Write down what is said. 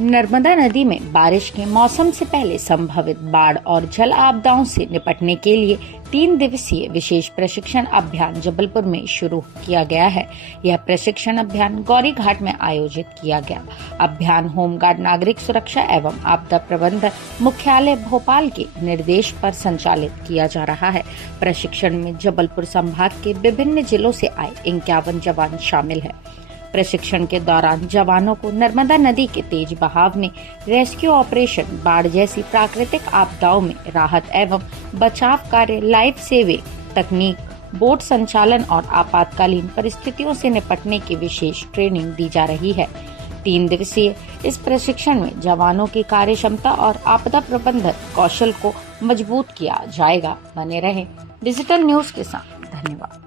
नर्मदा नदी में बारिश के मौसम से पहले संभावित बाढ़ और जल आपदाओं से निपटने के लिए 3 दिवसीय विशेष प्रशिक्षण अभियान जबलपुर में शुरू किया गया है। यह प्रशिक्षण अभियान गौरी घाट में आयोजित किया गया। अभियान होमगार्ड नागरिक सुरक्षा एवं आपदा प्रबंधन मुख्यालय भोपाल के निर्देश पर संचालित किया जा रहा है। प्रशिक्षण में जबलपुर संभाग के विभिन्न जिलों से आए 51 जवान शामिल है। प्रशिक्षण के दौरान जवानों को नर्मदा नदी के तेज बहाव में रेस्क्यू ऑपरेशन, बाढ़ जैसी प्राकृतिक आपदाओं में राहत एवं बचाव कार्य, लाइफ सेविंग तकनीक, बोट संचालन और आपातकालीन परिस्थितियों से निपटने की विशेष ट्रेनिंग दी जा रही है। 3 दिवसीय इस प्रशिक्षण में जवानों की कार्य क्षमता और आपदा प्रबंधन कौशल को मजबूत किया जाएगा। बने रहें डिजिटल न्यूज के साथ। धन्यवाद।